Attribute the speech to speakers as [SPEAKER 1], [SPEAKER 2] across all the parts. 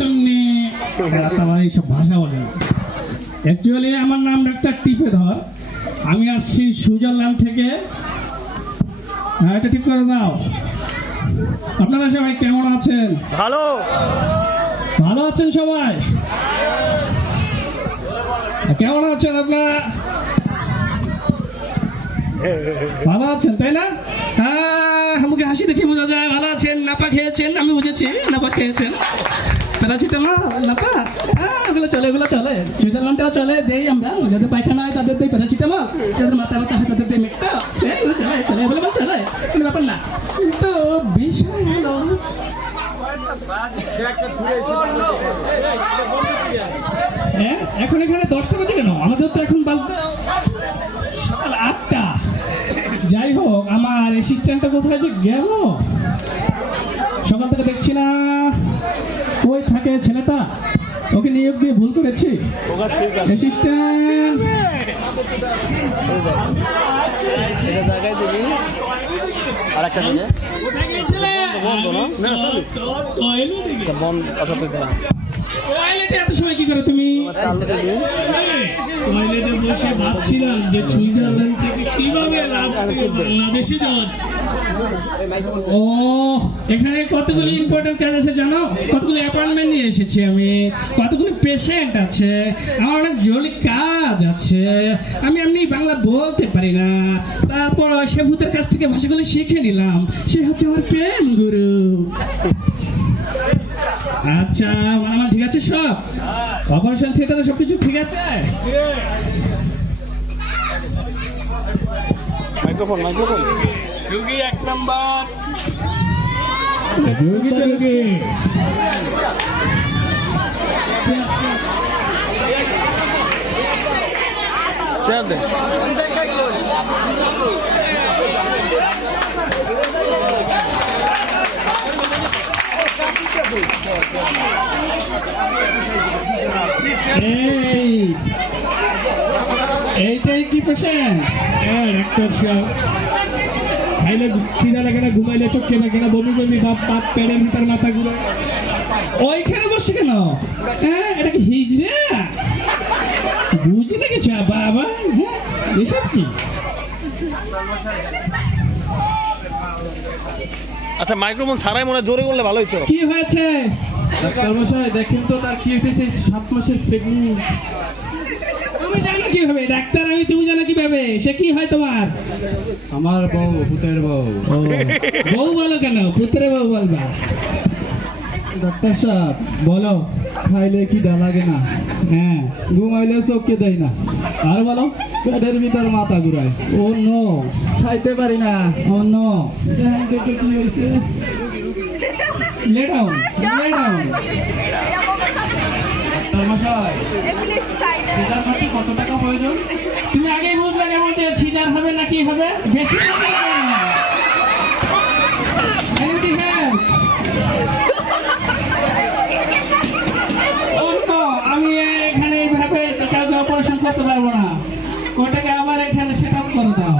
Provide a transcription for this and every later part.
[SPEAKER 1] শুননি তোমার এইসব ভাষা বলে। অ্যাকচুয়ালি আমার নাম ডাক্তার টিপে ধর। আমি আসছি সুইজারল্যান্ড থেকে। হ্যাঁ এটা ঠিক করে দাও আপনারা সবাই কেমন আছেন?
[SPEAKER 2] ভালো।
[SPEAKER 1] ভালো আছেন সবাই? কেমন আছেন আপনারা? ভালো আছেন তাই না? হ্যাঁ আমাকে হাসি দেখে বোঝা যায়। ভালো আছেন নাপা খেয়েছেন আমি বুঝেছি নাপা খেয়েছেন। ওগুলো চলে চলে। আমরা। যাদের পায়খানা হয় তাদের দেই তাদের চলে চলে ব্যাপার না। হলো হ্যাঁ এখন এখানে দশটা বাজে কেন? আমাদের তো এখন বাজতে সকাল আটটা। যাই হোক, আমার অ্যাসিস্ট্যান্টটা কোথায় যে গেল? থেকে দেখছি না। ওই থাকে ছেলেটা? ওকে নিয়োগ দিয়ে ভুল করেছি।
[SPEAKER 2] আচ্ছা
[SPEAKER 1] কি করে তুমি? বসে ভাবছিলাম যে সুইজারল্যান্ড ও, এখানে কতগুলি ইম্পর্টেন্ট কাজ আছে জানো? কতগুলি নিয়ে এসেছি আমি। কতগুলি পেশেন্ট আছে। আমার অনেক কাজ আছে। আমি এমনি বাংলা বলতে পারি না। তারপর শেফুতের কাছ থেকে ভাষাগুলো শিখে নিলাম। সে হচ্ছে আমার প্রেম গুরু। আচ্ছা মালামাল ঠিক আছে সব? অপারেশন থিয়েটারে সবকিছু ঠিক আছে?
[SPEAKER 2] Microphone microphone.
[SPEAKER 1] রুগী এক নাম্বার। রুগী তো রুগী
[SPEAKER 2] চেয়ার দে।
[SPEAKER 1] এই। এইটাই কি পেশেন্ট হ্যাঁ ডাক্তার সাহেব খাইলে খিদা লাগে না ঘুমাইলে চোখে লাগে না বমি বমি ভাব পাত পেড়ে ভিতর মাথা ঘুরে ওইখানে বসে কেন? হ্যাঁ এটা কি বুঝি না কিছু বাবা হ্যাঁ এসব কি?
[SPEAKER 2] আচ্ছা মাইক্রোফোন ছাড়াই মনে জোরে করলে ভালো হইতো।
[SPEAKER 1] কি হয়েছে?
[SPEAKER 3] ডাক্তার মশাই দেখেন তো তার কি হয়েছে সাত মাসের প্রেগনেন্ট
[SPEAKER 1] কীভাবে? ডাক্তার আমি তুমি জানো কীভাবে? সে কি হয় তোমার?
[SPEAKER 3] আমার বউ ভূতের বউ।
[SPEAKER 1] বউ বলো কেন? পুত্রে বউ বলবা।
[SPEAKER 3] ডাক্তার সাহেব
[SPEAKER 1] বলো
[SPEAKER 3] খাইলে কি ডা লাগে না?
[SPEAKER 1] হ্যাঁ।
[SPEAKER 3] ঘুমাইলে চোখকে দেয় না।
[SPEAKER 1] আর বলো
[SPEAKER 3] পেটের ভিতর মাথা ঘুরায়।
[SPEAKER 1] Oh no.
[SPEAKER 3] খাইতে পারি না।
[SPEAKER 1] Oh no.
[SPEAKER 3] একটু কি হয়েছে।
[SPEAKER 1] Lay down.
[SPEAKER 3] সিজার কত টাকা প্রয়োজন?
[SPEAKER 1] তুমি আগেই বুঝলে কেমন যে সিজার হবে না। কি হবে বেশি আমি এখানে এইভাবে কাউকে অপারেশন করতে পারব না। ওটাকে আবার এখানে সেট আপ করে দাও।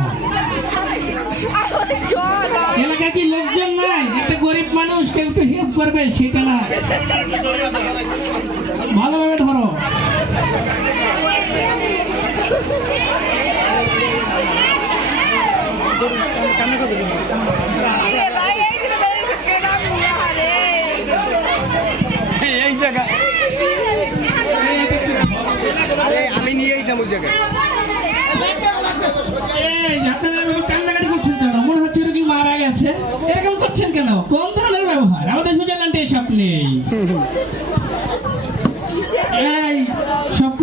[SPEAKER 1] এলাকা কি লোকজন নাই? একটা গরিব মানুষ কেউ একটু হেল্প করবে সেটা না ভালোভাবে ধরো
[SPEAKER 2] এই আমি যাব
[SPEAKER 1] কেন মনে হচ্ছে মারা গেছে এরকম করছেন কেন কোন ধরনের ব্যবহার আমাদের সুইজারল্যান্ডে এসব নেই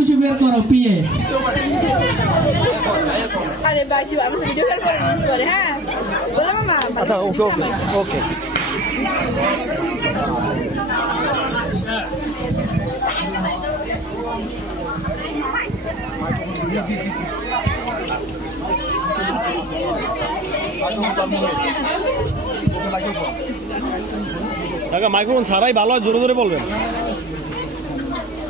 [SPEAKER 1] সবকিছু বের করো পিয়ে।
[SPEAKER 4] আরে বাকি আমি ভিডিও কল করে নিস পরে হ্যাঁ? বলো মামা
[SPEAKER 2] আচ্ছা ওকে ওকে ওকে। মাইক্রোফোন ছাড়াই ভালো হয় জোরে জোরে বলবেন।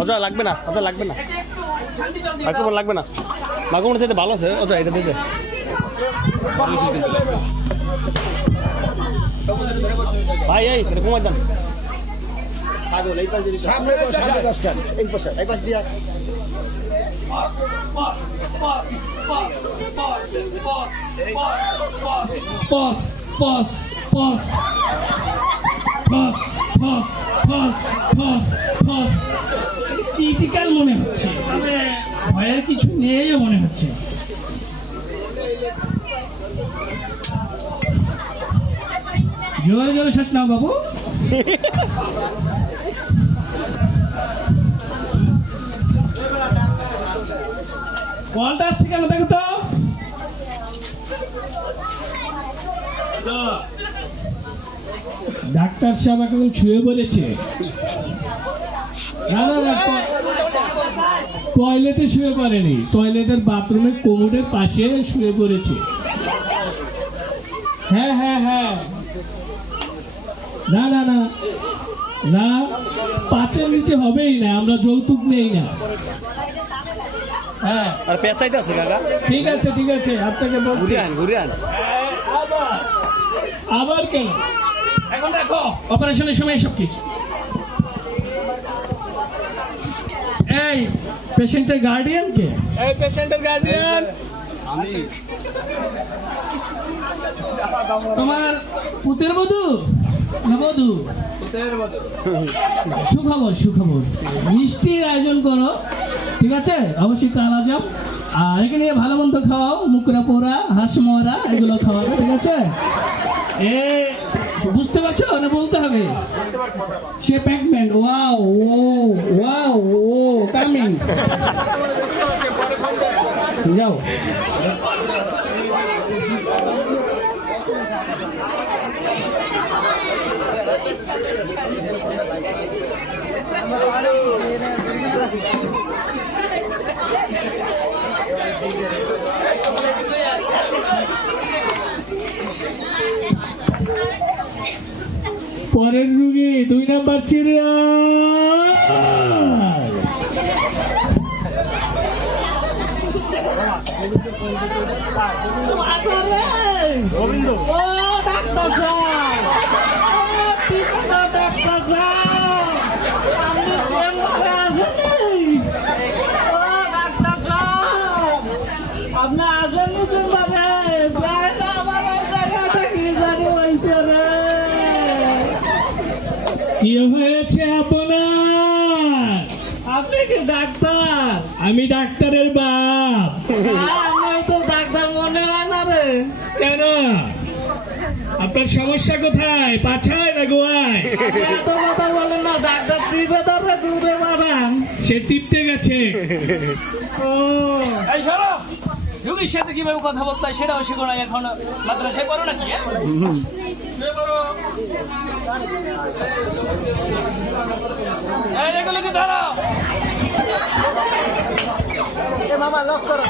[SPEAKER 2] অজা লাগবে না অজা লাগবে না। মাইক্রোফোন লাগবে না। মাইক্রোফোন সাথে ভালো আছে অজা এটা দিতে। ভাই এই এটা কমাই দেন।
[SPEAKER 5] Pass pass pass pass.
[SPEAKER 1] পস পস পস ক্রিটিক্যাল মনে হচ্ছে? তবে ভয়ের কিছু নেই মনে হচ্ছে। জোরে জোরে শেষ নাও বাবু। কলটা আসছে কেন দেখো তো? ডাক্তার সাহেব এখন শুয়ে পড়েছে না না না টয়লেটে শুয়ে পড়েনি। টয়লেটের বাথরুমের কোমোডের পাশে শুয়ে পড়েছে। হ্যাঁ হ্যাঁ হ্যাঁ। না না না। না পাঁচের নিচে হবেই না আমরা যৌতুক নেই না। হ্যাঁ
[SPEAKER 2] আর পেঁচাইতে আছে কাকা?
[SPEAKER 1] ঠিক আছে ঠিক আছে আপনাকে
[SPEAKER 2] ঘুরে আন ঘুরে আন।
[SPEAKER 1] আবার কেন? এখন দেখো অপারেশনের সময় সব কিছু এই পেশেন্টের গার্ডিয়ান কে? এই পেশেন্টের গার্ডিয়ান তোমার পুতের বধূ? না বধূ? সুখবর সুখবর। মিষ্টির আয়োজন করো ঠিক আছে? অবশ্যই কালা যাও আর এখানে ভালো মন্দ খাওয়াও মুকরা পোড়া হাঁস মরা এগুলো খাওয়াবে ঠিক আছে? এ বুঝতে পারছ? না বলতে হবে। সে Pac-Man wow oh wow oh coming যাও। পরের
[SPEAKER 6] gambar ceria. Oh, tak tahu. হয়েছে
[SPEAKER 1] আপনার?
[SPEAKER 6] আপনি কি ডাক্তার?
[SPEAKER 1] আমি ডাক্তারের বাপ।
[SPEAKER 6] আমি তো ডাক্তার মনে হয় না রে।
[SPEAKER 1] কেন? আপনার সমস্যা কোথায়? পাছায় না গোয়ায়?
[SPEAKER 6] এত কথা বলেন না ডাক্তার দিবে ধরে দূরে বাড়ান।
[SPEAKER 1] সে টিপতে গেছে।
[SPEAKER 6] ও।
[SPEAKER 1] এই সরো। রুগীর সাথে কীভাবে কথা বলতে হয় সেটাও শিখো না এখন মাদ্রাসায় করো নাকি হ্যাঁ? পড়ো। এই এগুলো কি ধরো
[SPEAKER 5] মামা লক করো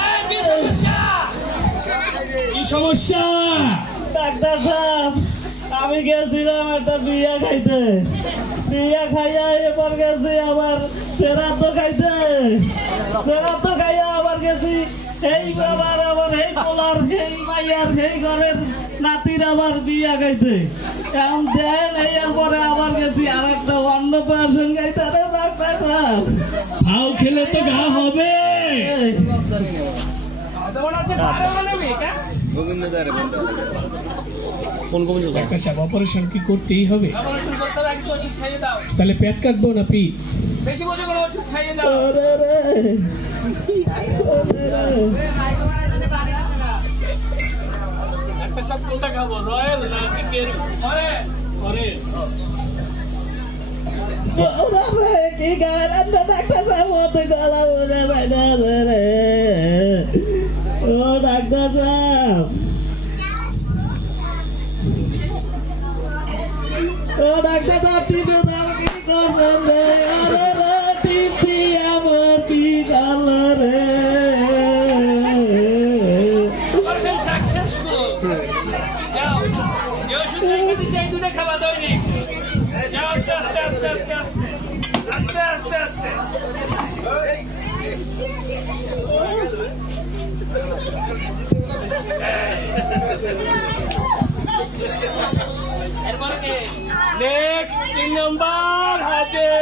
[SPEAKER 1] এই, কি সমস্যা? কি সমস্যা
[SPEAKER 6] ডাক্তার সাহেব আমি গেছিলাম একটা বিয়া খাইতে। বিয়া খাইয়া এবার গেছি আবার ফেরাত খাইতে। ফেরাত খাইয়া আবার গেছি এই বাবার আবার এই পোলার সেই মাইয়ার সেই ঘরের নাতির আবার বিয়া খাইতে। এখন দেন এই পরে আবার গেছি আর একটা অন্য পার্সন খাইতে রে ডাক্তার
[SPEAKER 1] খাও খেলে তো ঘা হবে?
[SPEAKER 5] গোবিন্দ
[SPEAKER 2] কোন কোন
[SPEAKER 1] ডাক্তার সাহেব অপারেশন কি করতেই হবে তাহলে পেট কাটবো না পিঠ
[SPEAKER 7] বেশি করে ওষুধ খাইয়ে দাও
[SPEAKER 6] আরে না কি কেরু
[SPEAKER 7] আরে আরে কি গান আন্দা ডাক্তার সাহেব ডাক্তার সাহেব
[SPEAKER 6] ডাকছে না টিপে দাও কি করছেন রে আরে রে টিপ দিয়ে আমার কি গালা রে খাওয়া দৈনিক যাও আস্তে আস্তে আস্তে আস্তে আস্তে আস্তে আস্তে আস্তে
[SPEAKER 7] নেক্সট তিন নম্বর হাজে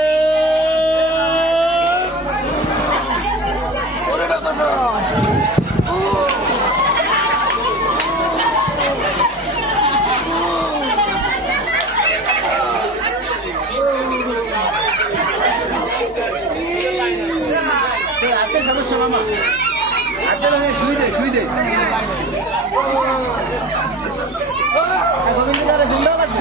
[SPEAKER 5] সমস্যা মামা হাতের শুই দে শুই দে গোবিন্দ দাঁড়া ঝুললেও লাগবে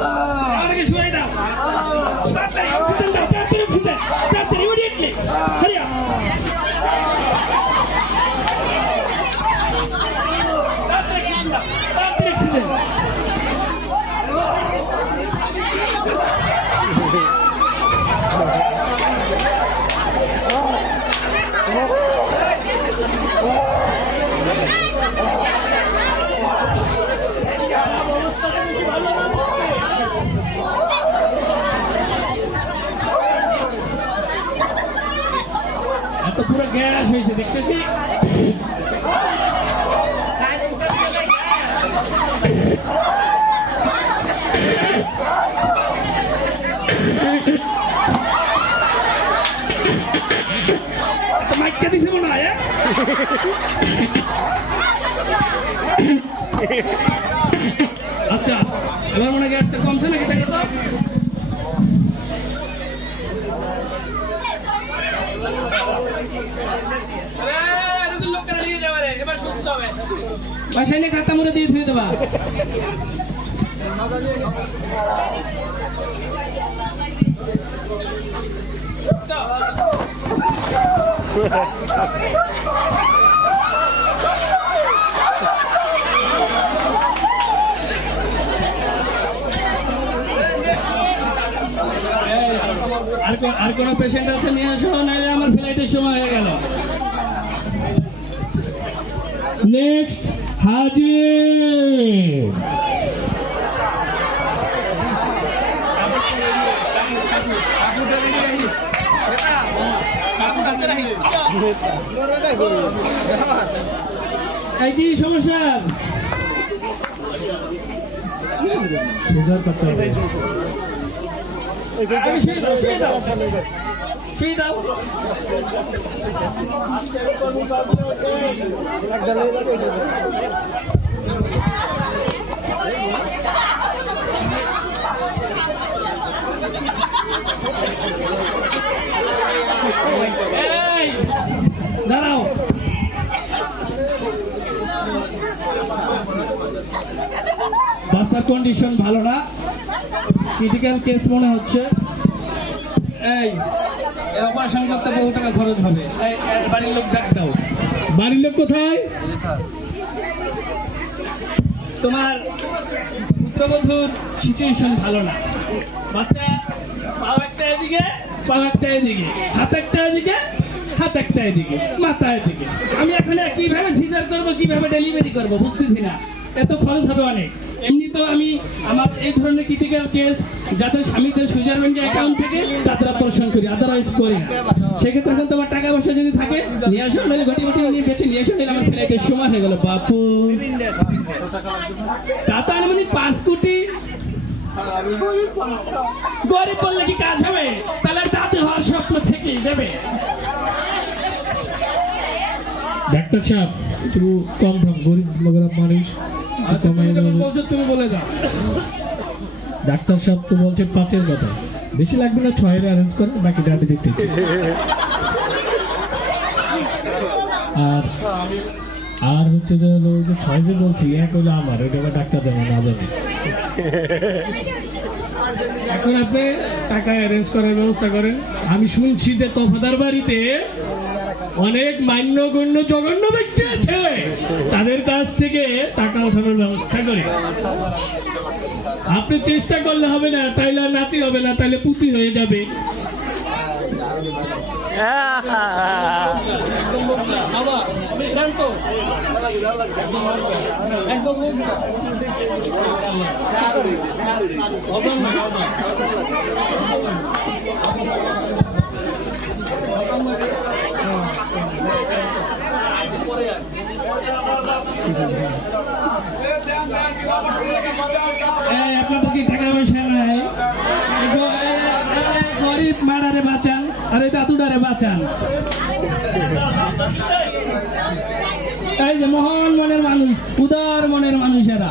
[SPEAKER 7] তাড়াতাড়ি শুয়ে দাও। তাড়াতাড়ি অক্সিজেন দাও তাড়াতাড়ি অক্সিজেন তাড়াতাড়ি ইমিডিয়েটলি হারি আপ তাড়াতাড়ি অক্সিজেন দেখতেছি মাইকটা দিছে মনে হ্যাঁ? আচ্ছা এবার মনে হয় কমছে নাকি দেখো তো লোকেরা নিয়ে যাবে এবার সুস্থ হবে
[SPEAKER 1] বাসায় নিয়ে খাতা মুড়ে দিয়ে ধুয়ে দেবা। আর কোনো পেশেন্ট আছে? নিয়ে আসো, নাহলে আমার ফ্লাইটের সময় হয়ে গেল। নেক্সট এই কি সমস্যা শুয়ে দাও শুয়ে দাও দাঁড়াও। বাচ্চার কন্ডিশন ভালো না। ক্রিটিক্যাল কেস মনে হচ্ছে। এই অপারেশন করতে বহু টাকা খরচ হবে। এই, এই, বাড়ির লোক ডাক দাও। বাড়ির লোক কোথায়? তোমার পুত্রবধূর সিচুয়েশন ভালো না। বাচ্চা পাও একটা এদিকে পাও একটা এদিকে হাত একটা এদিকে হাত একটা এদিকে মাথা এদিকে। আমি এখন কীভাবে সিজার করব কীভাবে ডেলিভারি করব বুঝতেছি না। এত খরচ হবে অনেক। এমনি তো আমি আমার এই ধরনের ক্রিটিক্যাল কেস যাদের স্বামীদের সুইজারল্যান্ড অ্যাকাউন্ট থেকে তাদের অপারেশন করি আদারওয়াইজ করি সেক্ষেত্রে এখন তোমার টাকা পয়সা যদি থাকে, নিয়ে আসো, নাহলে ঘটি ঘটি নিয়ে বেঁচে নিয়ে আসো, নাহলে আমার ফ্লাইটের সময় হয়ে গেল, বাপু। টাটা মানে পাঁচ কোটি। গরিব বললে কি কাজ হবে? তাহলে তাতে হওয়ার স্বপ্ন থেকেই যাবে।
[SPEAKER 8] ডাক্তার সাহেব, একটু কম দাম, গরিব মানুষ।
[SPEAKER 1] আচ্ছা
[SPEAKER 8] ডাক্তার সাহেব তো বলছে পাঁচের কথা। বেশি লাগবে না, ছয়ের অ্যারেঞ্জ করে, বাকি ডাটি দেখতে আর আর হচ্ছে যে ছয় যে বলছি, এক হলো আমার, ওইটা আবার ডাক্তার জানে, না জানে।
[SPEAKER 1] এখন আপনি টাকা অ্যারেঞ্জ করার ব্যবস্থা করেন। আমি শুনছি যে তফাদার বাড়িতে অনেক মান্যগণ্য জঘন্য ব্যক্তি আছে। তাদের কাছ থেকে টাকা ওঠানোর ব্যবস্থা করে। আপনি চেষ্টা করলে হবে না, তাইলে নাতি হবে না, তাইলে পুতি হয়ে যাবে। এই, আপনাদের কি টাকা পয়সা নাই। গরিব মারারে বাঁচান আর এই দাদুডারে বাঁচান। এই যে মহান মনের মানুষ উদার মনের মানুষেরা।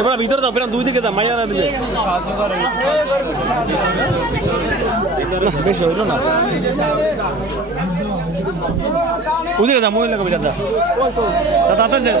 [SPEAKER 2] এবার ভিতরে যাও দুই দিকে যাও মাইয়া দিবে না, বেশি হইলো না ওদিকে যা মহিলা কবি দাদা তাড়াতাড়ি যাও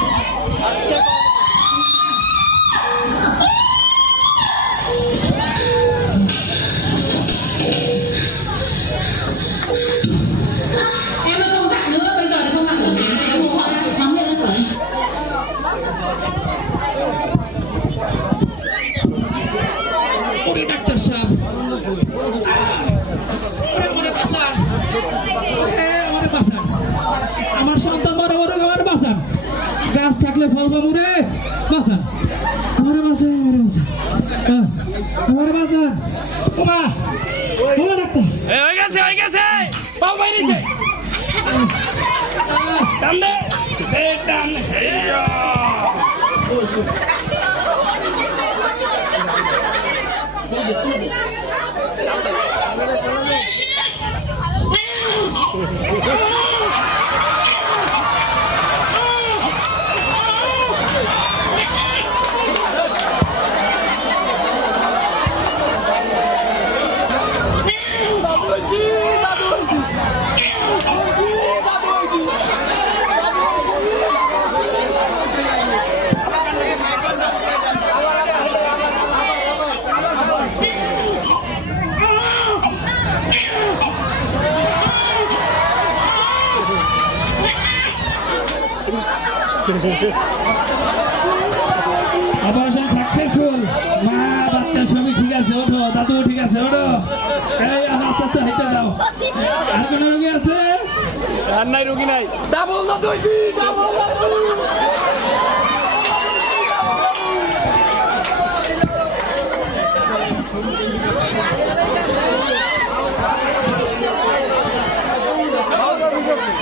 [SPEAKER 1] Thank
[SPEAKER 3] you. হয়ে গেছে হয়ে গেছে পাও বাইরেছে টান দে টান হেয়া
[SPEAKER 1] অপারেশন সাকসেসফুল মা বাচ্চা সবই ঠিক আছে ওঠো। দাদু ঠিক আছে ওঠো। এই আস্তে আস্তে হেঁটে যাও। আর কোনো রোগী আছে?
[SPEAKER 2] আর নাই রোগী নাই।
[SPEAKER 3] ডাবল দাদু হয়েছি ডাবল দাদু।